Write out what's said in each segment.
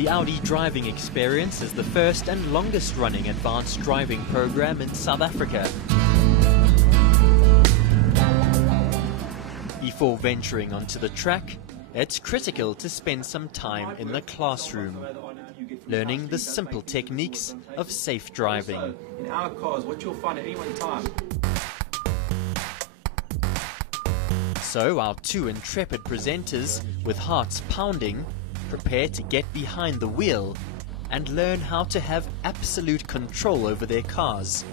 The Audi driving experience is the first and longest running advanced driving program in South Africa. Before venturing onto the track, it's critical to spend some time in the classroom, learning the simple techniques of safe driving. In our cars, what you'll find at any one time. So our two intrepid presenters, with hearts pounding, prepare to get behind the wheel and learn how to have absolute control over their cars,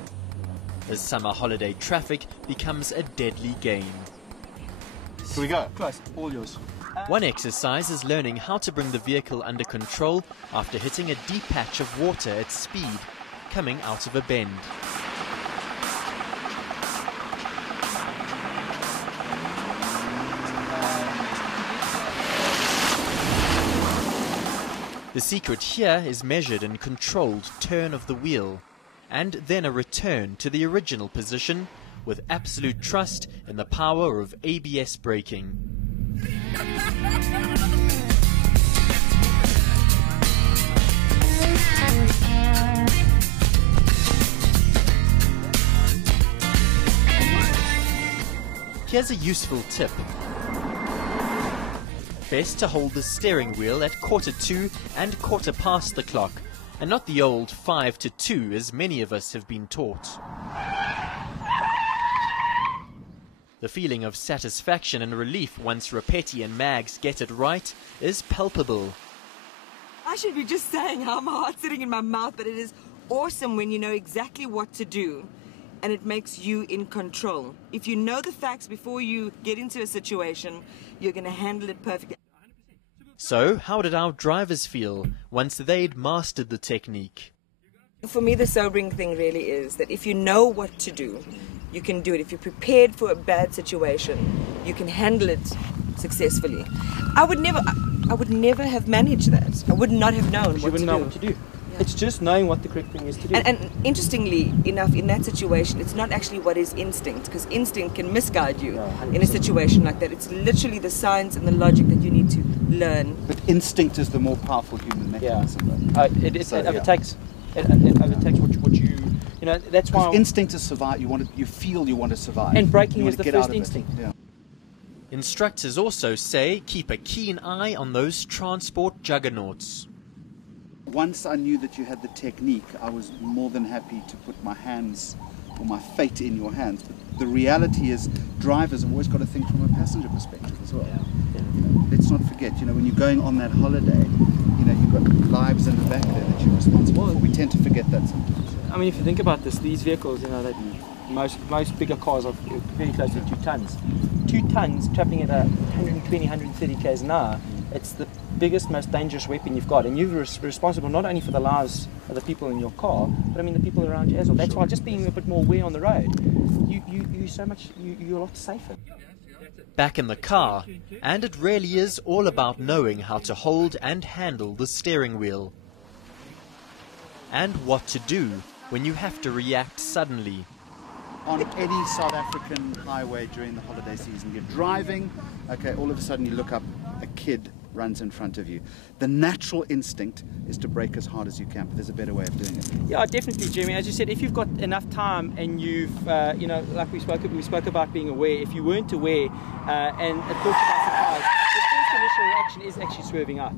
as summer holiday traffic becomes a deadly game. Here we go. Close, all yours. One exercise is learning how to bring the vehicle under control after hitting a deep patch of water at speed, coming out of a bend. The secret here is measured and controlled turn of the wheel, and then a return to the original position with absolute trust in the power of ABS braking. Here's a useful tip. Best to hold the steering wheel at 1:45 and 1/4 the clock, and not the old 5 to 2 as many of us have been taught. The feeling of satisfaction and relief once Rapetti and Mags get it right is palpable. I should be just saying how my heart's sitting in my mouth, but it is awesome when you know exactly what to do and it makes you in control. If you know the facts before you get into a situation, you're going to handle it perfectly. So, how did our drivers feel once they'd mastered the technique? For me, the sobering thing really is that if you know what to do, you can do it. If you're prepared for a bad situation, you can handle it successfully. I would never have managed that. I would not have known what to do. You wouldn't know what to do. Yeah. It's just knowing what the correct thing is to do. And interestingly enough, in that situation, it's not actually what is instinct, because instinct can misguide you in a situation like that. It's literally the science and the logic that you need to learn. But instinct is the more powerful human mechanism. Yeah. It overtakes what you know. That's why instinct is survive. You feel you want to survive. And braking is the first instinct. Yeah. Instructors also say keep a keen eye on those transport juggernauts. Once I knew that you had the technique, I was more than happy to put my hands or my fate in your hands. But the reality is, drivers have always got to think from a passenger perspective as well. Yeah. You know, let's not forget, when you're going on that holiday, you've got lives in the back there that you're responsible for. We tend to forget that sometimes. I mean, if you think about this, these vehicles, that most bigger cars are very close to 2 tons. 2 tons traveling at 120, 130 k's an hour. It's the biggest, most dangerous weapon you've got, and you're responsible not only for the lives of the people in your car, but the people around you as well. That's why just being a bit more aware on the road, you're a lot safer. Back in the car, and it really is all about knowing how to hold and handle the steering wheel. And what to do when you have to react suddenly. On any South African highway during the holiday season, you're driving, okay, all of a sudden you look up, a kid runs in front of you. The natural instinct is to brake as hard as you can, but there's a better way of doing it. Yeah, definitely, Jeremy. As you said, if you've got enough time and you've, like we spoke about being aware. If you weren't aware and it caught you by surprise, the first initial reaction is actually swerving out,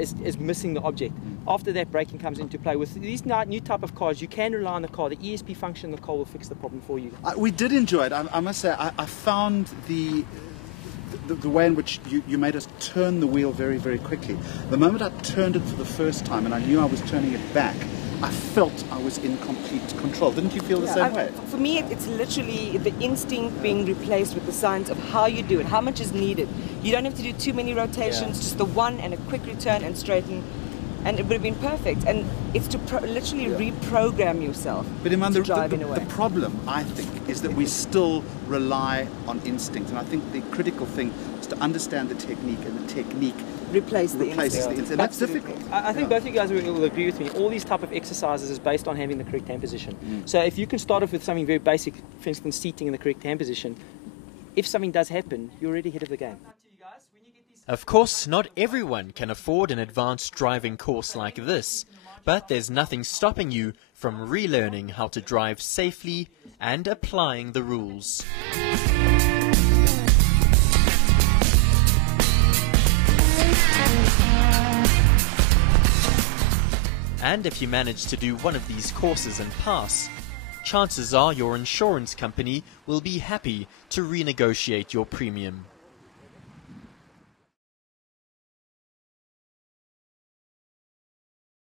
is missing the object. After that, braking comes into play. With these new type of cars, you can rely on the car. The ESP function in the car will fix the problem for you. We did enjoy it. I must say, I found the way in which you made us turn the wheel very, very quickly. The moment I turned it for the first time and I knew I was turning it back, I felt I was in complete control. Didn't you feel the same way? For me, it's literally the instinct being replaced with the science of how you do it, how much is needed. You don't have to do too many rotations, just the one and a quick return and straighten. And it would have been perfect. And it's to literally reprogram yourself but Iman, to drive in a way. The problem, I think, is that we still rely on instinct. And I think the critical thing is to understand the technique, and the technique replaces the instinct. And that's difficult. I think both of you guys will agree with me. All these type of exercises is based on having the correct hand position. So if you can start off with something very basic, for instance, seating in the correct hand position, if something does happen, you're already ahead of the game. Of course, not everyone can afford an advanced driving course like this, but there's nothing stopping you from relearning how to drive safely and applying the rules. And if you manage to do one of these courses and pass, chances are your insurance company will be happy to renegotiate your premium.